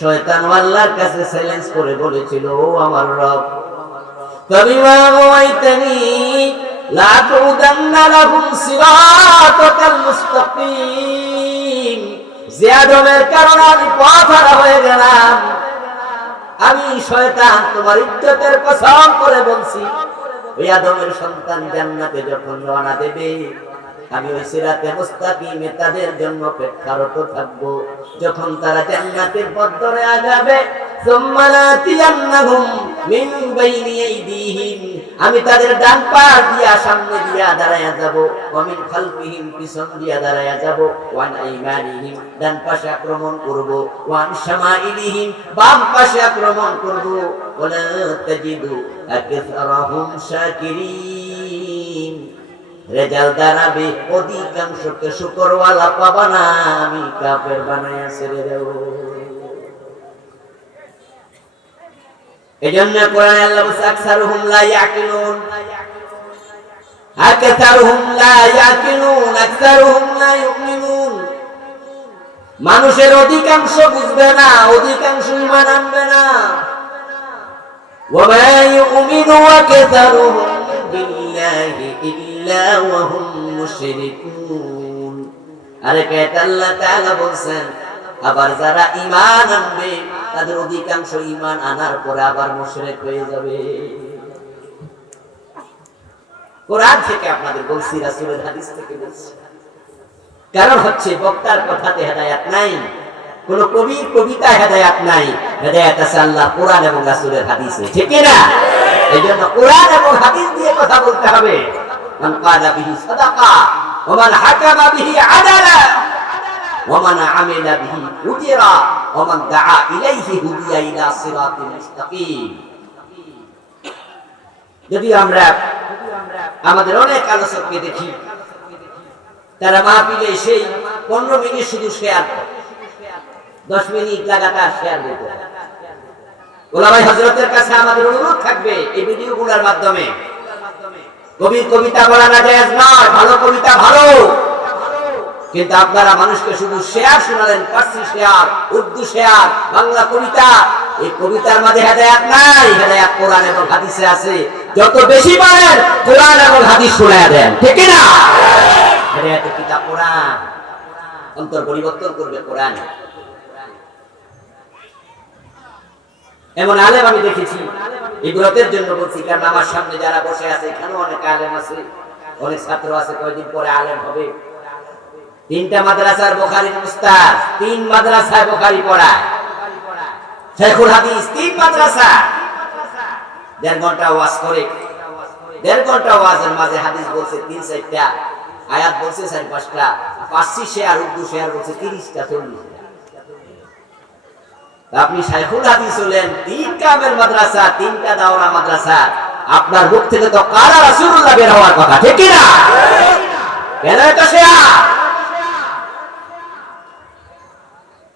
শয়তান আল্লাহর কাছে চ্যালেঞ্জ করে বলেছিল, ও আমার রব, ফাবিমা গাওয়াইতানি লা তুদান্না লাহুম সিরাতাল মুস্তাকিম। যে আদমের কারণে আমি পথহারা হয়ে গেলাম, আমি শয়তান তোমার ইজ্জতের কসম করে বলছি, ওই আদমের সন্তান জান্নাতে যখন রওনা দেবে, আমি ওই সিরাতে মুস্তাকিমে তাদের জন্য অপেক্ষারত থাকবো। যখন তারা জান্নাতের পথ ধরে আগাবে, সুম্মা লাতিয়ান্নাহুম মিন বাইনি আইদিহিম, আমি তাদের ডান পাশ দিয়া সামনে দিয়া দাঁড়ায়া যাব, ওয়া মিন খালফিহিম পিছন দিয়া দাঁড়ায়া যাব, ওয়া আন আইমানিহিম ডান পাশে আক্রমণ করব, ওয়া আন শামাইলিহিম বাম পাশে আক্রমণ করব, ওয়ালা তাজিদু আকসারাহুম শাকিরিন। রেজাল্ট দাঁড়াবে অধিকাংশকে শুকরওয়ালা পাবা না, আমি কাফের বানায়া ছেড়ে দেব। এজন্য কোরআনে আল্লাহ বলেছে আকসারুহুম লা ইয়াকিলুন, আকসারুহুম লা ইয়াকিলুন, আকসারুহুম লা ইউমিনুন। মানুষের অধিকাংশ বুঝবে না, অধিকাংশ ঈমান আনবে না। ওয়া মা ইউমিনু আকসারুহুম বিল্লাহি ইল্লা ওয়া হুম মুশরিকুন। আরেক আয়াতে আল্লাহ তাআলা বলেন, আবার যারা ঈমান আনবে তাদের অধিকাংশ ঈমান আনার পরে আবার মুশরিক হয়ে যাবে। কোরআন থেকে আপনাদের বলছি, রাসূলের হাদিস থেকে বলছি। কারণ হচ্ছে বক্তার কথাতে হেদায়েত নাই, কোন কবির কবিতায় হেদায়েত নাই, হেদায়েত আছে আল্লাহ কোরআন এবং রাসূলের হাদিসে, ঠিক না? এইজন্য কোরআন এবং হাদিস দিয়ে কথা বলতে হবে। মান ক্বালা বিহি সাদাকা ওয়া মান হাকামা বিহি আদালা ওয়া মান আমিলা বিহি উজিরা ওয়া মান দাআ ইলাইহি হুদিয়া ইলা সিরাতিল মুস্তাকিম। যদি আমরা আমাদের অনেক আলোচককে দেখি, তারা মাহফিলে সেই 15 মিনিট শুধু শেয়ার করে, 10 মিনিট লাগাতার শেয়ার দিতে। ওলামায়ে হযরতের কাছে আমাদের অনুরোধ থাকবে, এই ভিডিওগুলোর মাধ্যমে কবির কবিতা বলা না জায়েজ নয়, ভালো কবিতা ভালো, কিন্তু আপনারা মানুষকে শুধু শেয়ার শোনালেন, ফার্সি শেয়ার, উর্দু শেয়ার, বাংলা কবিতা। এই কবিতার মধ্যে হেদায়েত নাই, হেদায়েত কোরআন এবং হাদিসে আছে। যত বেশি পারেন কোরআন এবং হাদিস শোনায়া দেন, ঠিক না? হেদায়েতের কিতাব কোরআন, অন্তর পরিবর্তন করবে কোরআন। এমন আলেম আমি দেখেছি, ইবরতের জন্য বলছি, কারণ আমার সামনে যারা বসে আছে এখানে অনেক আলেম আছে, অনেক ছাত্র আছে, কয়েকদিন পরে আলেম হবে। 3টা মাদ্রাসার বুখারীর উস্তাদ, 3 মাদ্রাসায় বুখারী পড়ায়, শাইখুল হাদিস 3 মাদ্রাসা, 1.5 ঘন্টা ওয়াজ করে, 1.5 ঘন্টা ওয়াজের মাঝে হাদিস বলছে 3-4টা, আয়াত বলছে 4-5টা, ফার্সি শেয়ার, উর্দু শেয়ার বলছে 30টা 40টা। আপনি শাইখুল হাদিস হলেন, 3 কামেল মাদ্রাসা, 3টা দাওরা মাদ্রাসা, আপনার মুখ থেকে তো কালা রাসূলুল্লাহ বের হওয়ার কথা, ঠিক কি না? কেন এটা শেয়ার?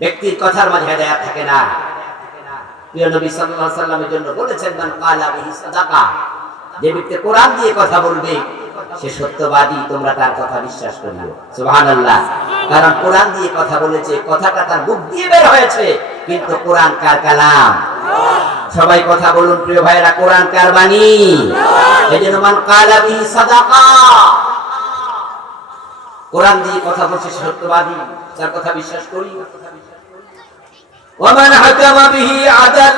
ব্যক্তির কথার মাঝে হেদায়েত থাকে না। প্রিয় নবী সাল্লাল্লাহু আলাইহি ওয়াসাল্লামের জন্য বলেছেন, মান ক্বালা বিহি সাদাকা, যে ব্যক্তি কোরআন দিয়ে কথা বলবে সে সত্যবাদী, তোমরা তার কথা বিশ্বাস করিও। সুবহানাল্লাহ। কারণ কোরআন দিয়ে কথা বলেছে, কথাটা তার মুখ দিয়ে বের হয়েছে, কিন্তু কোরআন কার কালাম? সবাই কথা বলুন প্রিয় ভাইরা, কোরআন কার বাণী? এজন্য মান ক্বালা বিহি সাদাকা, কোরআন দিয়ে কথা বলছে সত্যবাদী, তার কথা বিশ্বাস করি। ওয়া মান হাকামা বিহি আদাল,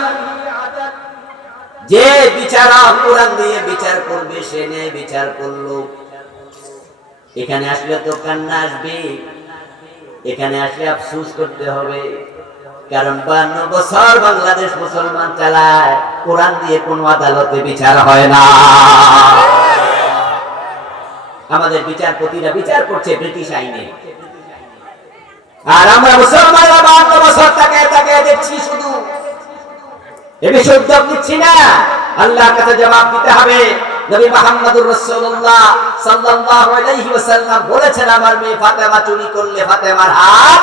যে বিচারক কোরআন দিয়ে বিচার করবে সে ন্যায় বিচার করলো। এখানে আসলে তো কান্না আসবে, এখানে আসলে আফসোস করতে হবে, কারণ 52 বছর বাংলাদেশ মুসলমান চালায়, কোরআন দিয়ে কোনো আদালতে বিচার হয় না। আমাদের বিচারপতিরা বিচার করছে ব্রিটিশ আইনে, আর আমরা মুসলমানরা 52 বছর তাকায় তাকায় দেখছি, শুধু এ বিষয়ে উদ্যোগ নিচ্ছি না। আল্লাহর কাছে জবাব দিতে হবে। নবী মুহাম্মদুর রাসূলুল্লাহ সাল্লাল্লাহু আলাইহি ওয়াসাল্লাম বলেছেন, আমার মেয়ে ফাতেমা চুরি করলে ফাতেমার হাত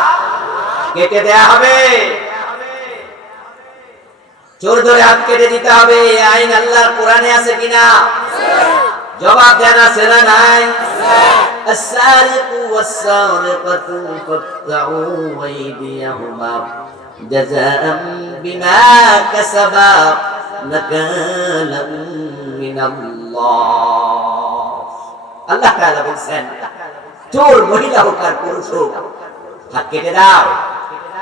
কেটে দেয়া হবে, চোর ধরে হাত কেটে দিতে হবে। এই আইন আল্লাহর কোরআনে আছে কিনা? জবাব দেন, আছে না নাই? السارق والسارقة فاقطعوا أيديهما জাযাআম বিমা কাসাবা নাকালাম মিনাল্লাহ। আল্লাহ তাআলা বলেন, চোর মহিলা হোক আর পুরুষ হোক, হাত কেটে দাও,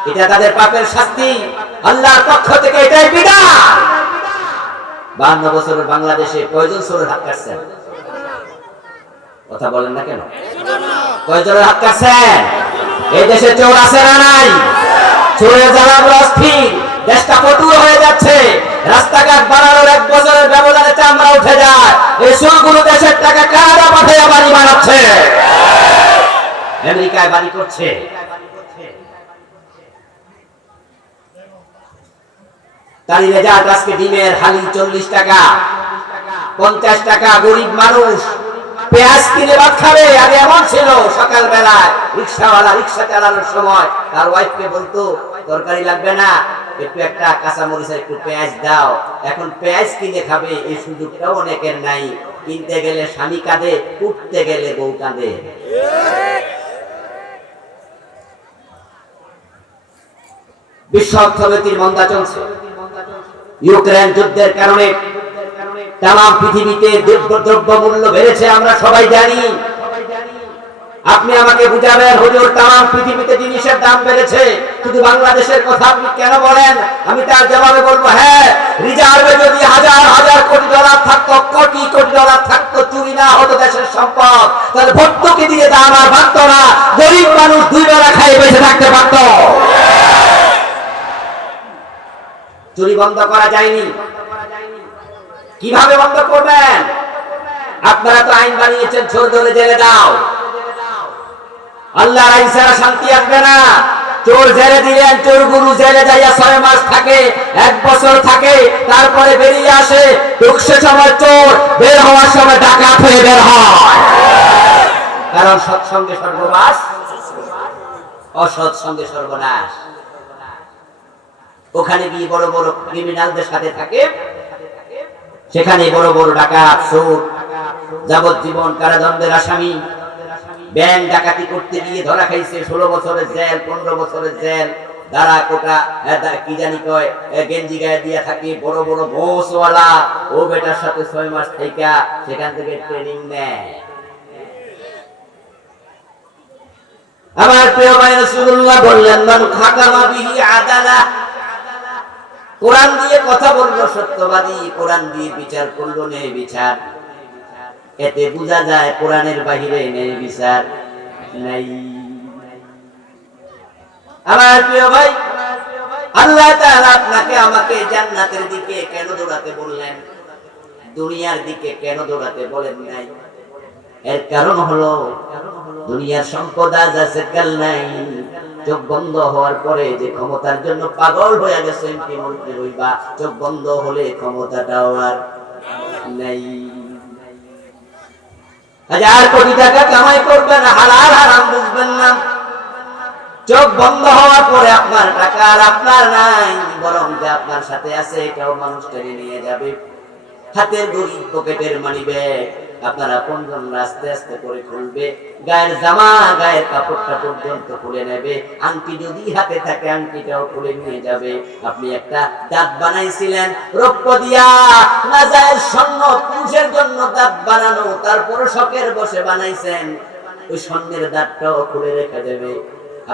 এটা তাদের পাপের শাস্তি, আল্লাহর পক্ষ থেকে এটাই বিধান। 52 বছরের বাংলাদেশে কয়জন চোরের হাত কাটছেন? কথা বলেন না কেন? কয়জনের হাত কাটছেন? এই দেশে চোর আছে না নাই? চোরের জ্বালা অস্থির, দেশটা কঠোর হয়ে যাচ্ছে। রাস্তাঘাট বানানোর 1 বছরের ব্যবধানে চামড়া উঠে যায়। এই চোরগুলো দেশের টাকা কারা পাঠিয়ে বাড়ি বানাচ্ছে, আমেরিকায় বাড়ি করছে। তারই রেজাল্ট আজকে ডিমের হালি 40 টাকা, 50 টাকা। গরিব মানুষ পেঁয়াজ কিনে ভাত খাবে। আগে এমন ছিল, সকালবেলায় রিক্সাওয়ালা রিক্সা চালানোর সময় তার ওয়াইফকে বলতো, তরকারি লাগবে না, একটু একটা কাঁচা মরিচ একটু পেঁয়াজ দাও। এখন পেঁয়াজ কিনে খাবে এই সুযোগটাও অনেকের নাই। কিনতে গেলে স্বামী কাঁদে, উঠতে গেলে বউ কাঁদে। বিশ্ব অর্থনীতির মন্দা চলছে। ইউক্রেন যুদ্ধের কারণে তাম পৃথিবীতে দ্রব্য মূল্য বেড়েছে, আমরা সবাই জানি। আপনি আমাকে বুঝাবেন, হুজুর তাম পৃথিবীতে জিনিসের দাম বেড়েছে, শুধু বাংলাদেশের কথা আপনি কেন বলেন? আমি তার জবাবে বলবো, হ্যাঁ, রিজার্ভে যদি হাজার হাজার কোটি ডলার থাকতো, কোটি কোটি ডলার থাকতো, চুরি না হতো দেশের সম্পদ, তাহলে ভর্তুকি দিয়ে দাম আর বাড়তো না, গরিব মানুষ 2 বেলা খাইয়ে বেঁচে থাকতে পারতো। চুরি বন্ধ করা যায়নি, কিভাবে বন্ধ করবেন? আপনারা তো আইন বানিয়েছেন, চোর ধরে জেলে দাও। আল্লাহর আইন ছাড়া শান্তি আসবে না। চোর জেলে দিলেন, চোর গুরু জেলে যাইয়া 6 মাস থাকে, 1 বছর থাকে, তারপরে বেরিয়ে আসে। ঢুকছে সময় চোর, বের হওয়ার সময় ডাকাত হয়ে বের হয়। কারণ সৎসঙ্গে সর্বনাশ, অসৎ সঙ্গে সর্বনাশ। ওখানে গিয়ে বড় বড় ক্রিমিনালদের সাথে থাকে, সেখানে বড় বড় ডাকাত, চোর, যাবজ্জীবন কারাদণ্ডের আসামি। ব্যাংক ডাকাতি করতে গিয়ে ধরা খাইছে, 16 বছরের জেল, 15 বছরের জেল, দাঁড়া কোটা কি জানি কয়, গেঞ্জি গায়ে দিয়ে থাকে। বড় বড় ঘোষওয়ালা, ও বেটার সাথে 6 মাস থেকে সেখান থেকে ট্রেনিং নেয়। আমার প্রিয় ভাই, রাসূলুল্লাহ বললেন, মান হাকামা বিহি আদালা, কোরআন দিয়ে কথা বললো সত্যবাদী, কোরআন দিয়ে বিচার করলো ন্যায় বিচার। এতে বোঝা যায় কোরআনের বাহিরে ন্যায় বিচার নাই। আমার প্রিয় ভাই, আল্লাহ তাআলা আপনাকে আমাকে জান্নাতের দিকে কেন দৌড়াতে বললেন, দুনিয়ার দিকে কেন দৌড়াতে বলেন নাই? এর কারণ হলো, দুনিয়ার সম্পদ আজ আছে কাল নাই। চোখ বন্ধ হওয়ার পরে যে ক্ষমতার জন্য পাগল হয়ে গেছে, এমপি মন্ত্রী হইবা, চোখ বন্ধ হলে ক্ষমতাটাও আর নাই। 1000 কোটি টাকা কামাই করবেন, হালাল হারাম বুঝবেন না। চোখ বন্ধ হওয়ার পরে আপনার টাকা আর আপনার নাই, বরং যে আপনার সাথে আছে এটাও মানুষ টেনে নিয়ে যাবে। হাতের ঘড়ি, পকেটের মানিব্যাগ আপনারা 15 আস্তে আস্তে করে খুলবে, গায়ের জামা, গায়ের কাপড়টা পর্যন্ত খুলে নেবে, আংটি যদি হাতে থাকে আংটিটাও খুলে নিয়ে যাবে। আপনি একটা দাঁত বানাইছিলেন রৌপ্য দিয়া, নাজায়েজ স্বর্ণ, পুরুষের জন্য দাঁত বানানো, তারপর শখের বসে বানাইছেন, ওই স্বর্ণের দাঁতটাও খুলে রেখে দেবে।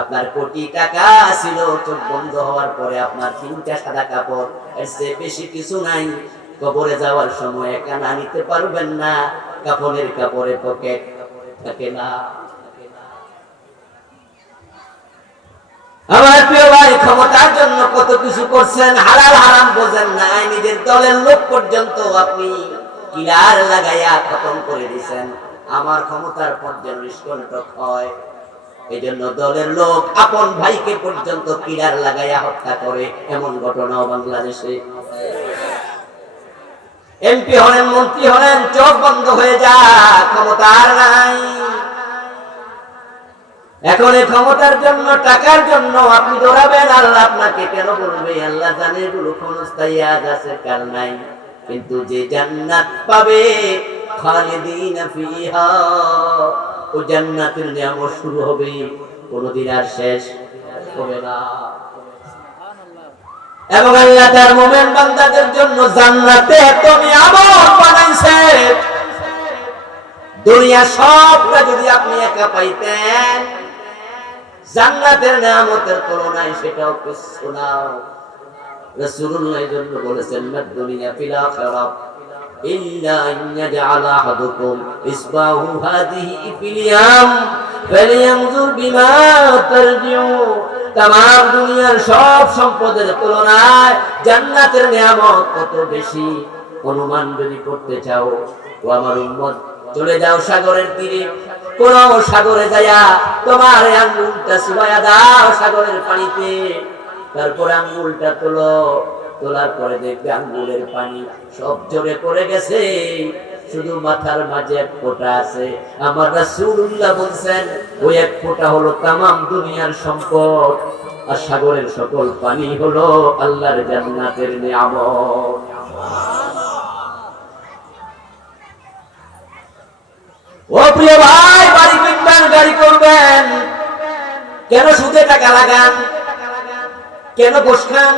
আপনার কোটি টাকা ছিল, চোখ বন্ধ হওয়ার পরে আপনার 3টা সাদা কাপড়, এর চেয়ে বেশি কিছু নাই। কবরে যাওয়ার সময় একা না নিতে পারবেন না, কাপড়ের কাপড়ে পকেট থাকে না। আমার প্রিয় ভাই, ক্ষমতার জন্য কত কিছু করছেন, হালাল হারাম বোঝেন নাই। নিজের দলের লোক পর্যন্ত আপনি কিলার লাগাইয়া খতম করে দিয়েছেন। আমার ক্ষমতার পর যেন নিষ্কণ্টক হয়, এই জন্য দলের লোক আপন ভাইকে পর্যন্ত কিলার লাগাইয়া হত্যা করে, এমন ঘটনাও বাংলাদেশে। এমপি হলেন, মন্ত্রী হলেন, চোখ বন্ধ হয়ে যায়, ক্ষমতা আর নাই। এখন এই ক্ষমতার জন্য, টাকার জন্য আপনি দৌড়াবেন, আল্লাহ আপনাকে কেন বলবে? আল্লাহ জানে এগুলো ক্ষণস্থায়ী, আজ আছে কাল নাই। কিন্তু যে জান্নাত পাবে, খালিদিনা ফিহা, ও জান্নাতের নিয়ামত শুরু হবে, কোনদিন আর শেষ হবে না। এবং আল্লাহ তার মুমিন বান্দাদের জন্য জান্নাতে এত নিয়ামত বানাইছে, দুনিয়া সবটা যদি আপনি একা পাইতেন, জান্নাতের নিয়ামতের তুলনায় সেটাও কিছু না। রাসূলুল্লাহ এর জন্য বলেছেন, না দুনিয়া ফিল আখিরাহ ইল্লা আন ইয়াজআলা আহাদুকুম ইসবাহু হাদিহি ফিল ইয়াম ফালিয়ানজুর বিমা তারজিউ। তামাম দুনিয়ার সব সম্পদের তুলনায় জান্নাতের নিয়ামত কত বেশি অনুমান যদি করতে চাও, ও আমার উম্মত, চলে যাও সাগরের তীরে, কোন সাগরে যায়া তোমার আঙ্গুলটা চুবাইয়া দাও সাগরের পানিতে, তারপর আঙ্গুলটা তোলো, তোলার পরে দেখবে আঙ্গুলের পানি সব ঝরে পড়ে গেছে, শুধু মাথার মাঝে এক ফোঁটা আছে। আমার রাসূলুল্লাহ বলছেন, ওই এক ফোঁটা হলো তামাম দুনিয়ার সম্পদ, আর সাগরের সকল পানি হলো আল্লাহর জান্নাতের নিয়ামত। ও প্রিয় ভাই, বাড়ি কিনবেন, গাড়ি করবেন, কেন সুদে টাকা লাগান, কেন ঘুষ খান,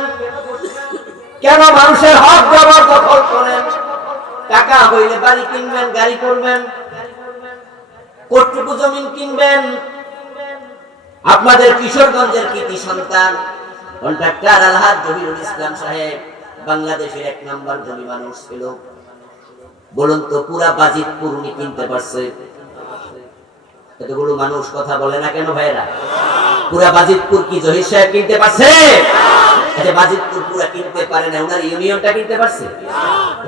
কেন মানুষের হক জবরদখল করেন? টাকা হইলে বাড়ি কিনবেন, গাড়ি করবেন, কতটুকু জমিন কিনবেন। আপনাদের কিশোরগঞ্জের কৃতি সন্তান কন্ট্রাক্টর আলহাজ জহিরুল ইসলাম সাহেব বাংলাদেশের 1 নাম্বার ধনী মানুষ ছিল। বলুন তো, পুরা বাজিতপুর উনি কিনতে পারছে? এতগুলো মানুষ কথা বলে না কেন ভাইরা? পুরা বাজিতপুর কি জহির সাহেব কিনতে পারছে? বাজিতপুর পুরা কিনতে পারে না, ওনার ইউনিয়নটা কিনতে পারছে,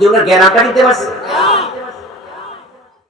ওনার গ্রামটা কিনতে পারছে।